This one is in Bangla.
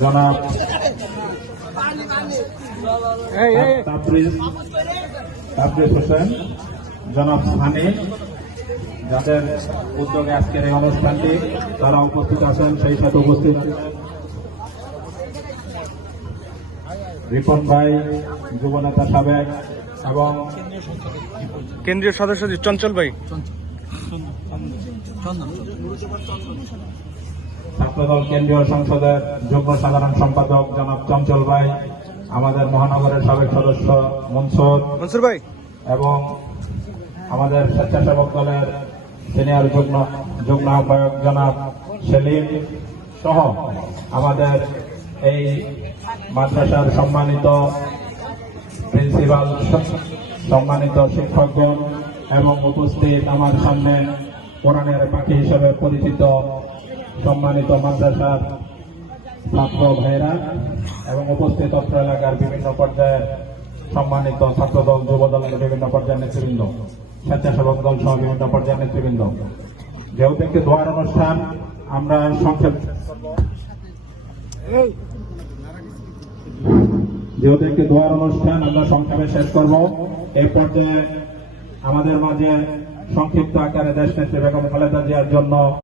জনাব তাবরিজ হোসেন, জনাব হানি, যাদের উদ্যোগে আজকের এই অনুষ্ঠানটি তারা উপস্থিত আছেন। সেই সাথে উপস্থিত রিপন ভাই, যুবনেতা সাবেক এবং কেন্দ্রীয় সদস্য চঞ্চল ভাই, ছাত্রদল কেন্দ্রীয় সংসদের যুগ্ম সাধারণ সম্পাদক জনাব চঞ্চল ভাই, আমাদের মহানগরের সাবেক সদস্য মনসুর ভাই এবং আমাদের স্বেচ্ছাসেবক দলের সিনিয়র যুগ্ম আহ্বায়ক জনাব সেলিম সহ আমাদের এই মাদ্রাসার সম্মানিত প্রিন্সিপাল, সম্মানিত শিক্ষকগণ এবং উপস্থিত আমার সামনে কোরআনের পাখি হিসেবে পরিচিত সম্মানিত মাদ্রাসার ছাত্র ভাইরা এবং উপস্থিত অত্র এলাকার বিভিন্ন পর্যায়ের সম্মানিত ছাত্রদল, যুবদলের বিভিন্ন পর্যায়ের নেতৃবৃন্দ, স্বেচ্ছাসেবক দল সহ বিভিন্ন পর্যায়ের নেতৃবৃন্দ, যেহেতু একটি দোয়ার অনুষ্ঠান আমরা সংক্ষেপে শেষ করব। এই পর্যায়ে আমাদের মাঝে সংক্ষিপ্ত আকারে দেশনেত্রী বেগম খালেদা জিয়ার জন্য